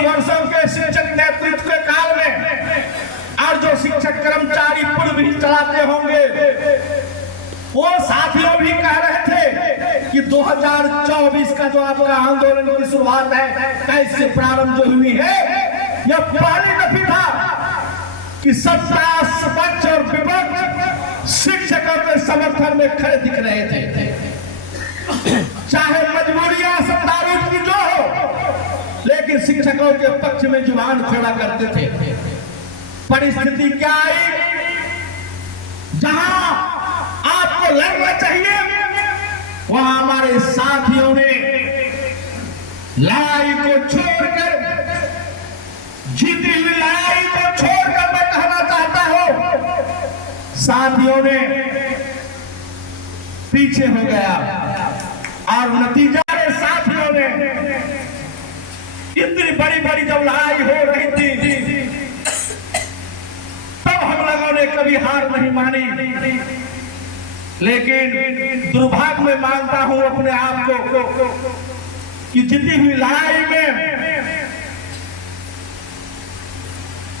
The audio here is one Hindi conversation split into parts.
वर्षों के शिक्षक नेतृत्व के काल में और जो शिक्षक कर्मचारी पूर्व ही चलाते होंगे, वो साथियों भी कह रहे थे कि 2024 का जो आपका आंदोलन की शुरुआत है, कैसे प्रारंभ जो हुई है, यह पहली दफी था कि सत्ता पक्ष और विपक्ष शिक्षकों के समर्थन में खड़े दिख रहे थे। चाहे मजबूरियां सत्तारूढ़ की जो हो, लेकिन शिक्षकों के पक्ष में जुबान खोला करते थे। परिस्थिति क्या आई? जहां आपको लड़ना चाहिए, वहां हमारे साथियों ने लड़ाई को छोड़कर, जीती हुई लड़ाई को छोड़कर, मैं कहना चाहता हूं, साथियों ने पीछे हो गया और नतीजा साथियों ने इतनी बड़ी बड़ी जब लड़ाई हो रही थी, तब हम लोगों ने कभी हार नहीं मानी। लेकिन दुर्भाग्य में मानता हूं अपने आप को कि जीती हुई लड़ाई में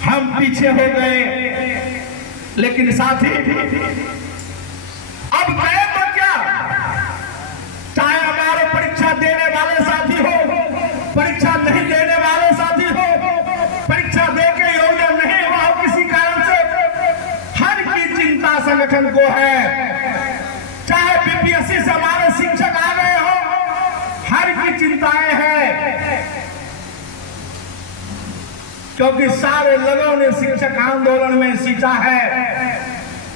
हम पीछे हो गए। लेकिन साथी अब गए तो क्या, चाहे हमारे परीक्षा देने वाले साथी हो, परीक्षा नहीं देने वाले साथी हो, परीक्षा देके योग्य नहीं हुआ किसी कारण से, हर की चिंता संगठन को है। चाहे बीपीएससी से हमारे शिक्षक आ गए हो, हर की चिंताएं हैं, क्योंकि सारे लोगों ने शिक्षक आंदोलन में सींचा है,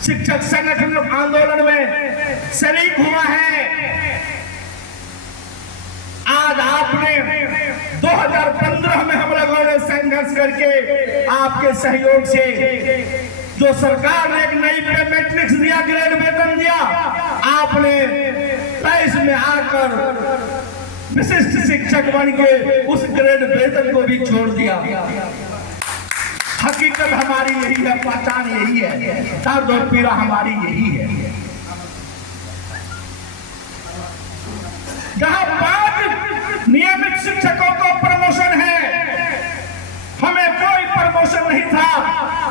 शिक्षक संगठन आंदोलन में शरीक हुआ है। आज आपने 2015 में हम लोगों ने संघर्ष करके आपके सहयोग से जो सरकार ने एक नई पे मैट्रिक्स दिया, ग्रेड वेतन दिया, आपने 23 में आकर विशिष्ट शिक्षक बन के उस ग्रेड वेतन को भी छोड़ दिया। हकीकत हमारी यही है, पहचान यही है, दर्द और पीड़ा हमारी यही है। जहां 5 नियमित शिक्षकों को प्रमोशन है, हमें कोई प्रमोशन नहीं था,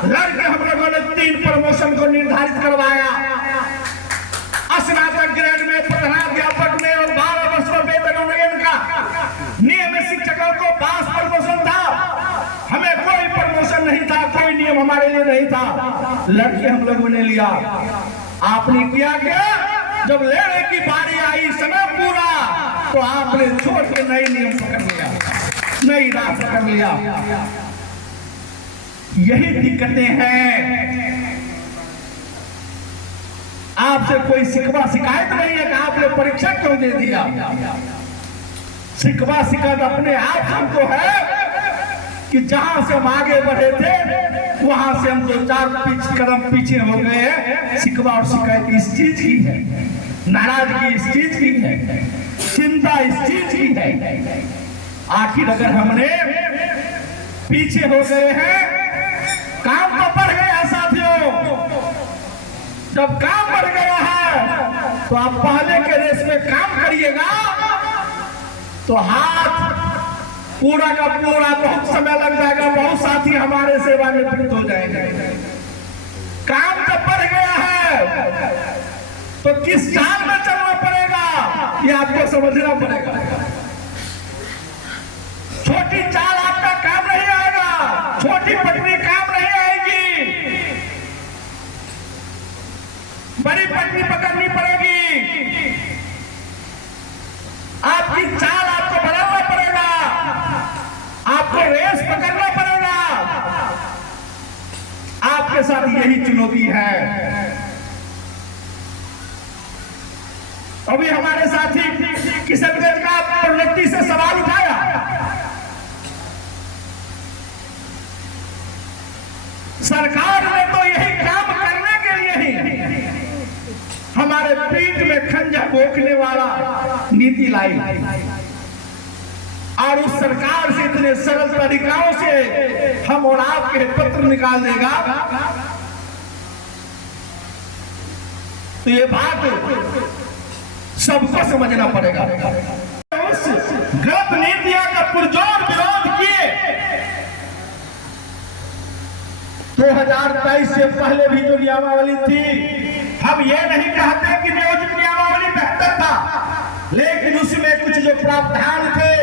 लड़के हम लोगों ने 3 प्रमोशन को निर्धारित करवाया। स्नातक ग्रेड में प्रधानाध्यापक में और 12 वर्ष का वेतन उन्नयन का नियमित शिक्षकों को 5 प्रमोशन था, हमें कोई प्रमोशन नहीं था, कोई नियम हमारे लिए नहीं था, लड़के हम लोगों ने लिया। आपने किया क्या? जब लेने की बारी आई, समय पूरा, तो आपने छोड़ के नई नियम पकड़ लिया, नई राह पकड़ लिया। यही दिक्कतें हैं। आपसे कोई शिकवा शिकायत नहीं है कि आपने परीक्षा क्यों दे दिया। शिकवा शिकायत अपने आप हमको है कि जहां से हम आगे बढ़े थे, वहां से हम 2-4 कदम पीछे हो गए हैं। शिकवा और शिकायत इस चीज की है, नाराजगी इस चीज की है, चिंता इस चीज की है। आखिर अगर हमने पीछे हो गए हैं, काम तो बढ़ गया है साथियों। जब काम बढ़ गया है तो आप पहले के रेस में काम करिएगा तो हाथ पूरा का पूरा बहुत समय लग जाएगा, बहुत साथी हमारे सेवानिवृत्त हो जाएंगे। काम जब बढ़ गया है तो किस चाल में चलना पड़ेगा, ये आपको समझना पड़ेगा। छोटी चाल आपका काम नहीं आएगा, छोटी पटरी काम नहीं आएगी, बड़ी पटरी पकड़नी पड़ेगी। आपकी चाल आपको बनाना पड़ेगा, आपको रेस पकड़ना पड़ेगा। आपके साथ यही चुनौती है। अभी हमारे साथी किशनगंज का प्रवृत्ति से सवाल उठाया। सरकार ने तो यही काम करने के लिए ही हमारे पीठ में खंजर भोंकने वाला नीति लाई, और उस सरकार से इतने सरल तरीकों से हम और आपके पत्र निकाल देगा, तो ये बात सबको समझना पड़ेगा। उस गलत नीतियों का पुरजोर विरोध किए 2023 से पहले भी जो नियमावली थी, हम ये नहीं कहते कि नियोजित नियमावली बेहतर था, लेकिन उसमें कुछ जो प्रावधान थे,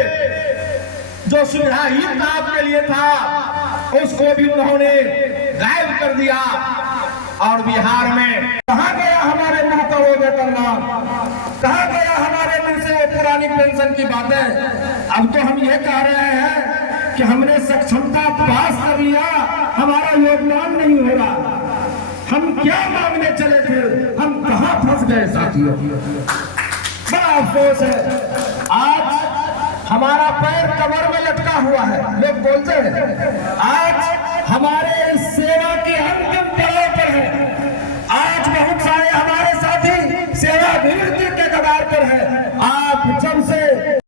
जो सुविधा हित आपके लिए था, उसको भी उन्होंने गायब कर दिया। और बिहार में कहाँ गया हमारे मुंह का वो वेतनमान, कहाँ गया हमारे मुंह से वो पुरानी पेंशन की बातें। अब तो हम ये कह रहे हैं कि हमने सक्षमता पास कर लिया, हमारा योगदान नहीं हो रहा। हम क्या मांगने चले थे, हम कहाँ फंस गए साथियों। बड़ा अफसोस है, आज हमारा पैर कमर में लटका हुआ है। लोग बोलते हैं आज हमारे सेवा की अंतिम पड़ाव पर है। आज बहुत सारे हमारे साथी सेवानिवृत्ति के कगार पर है। आप जब से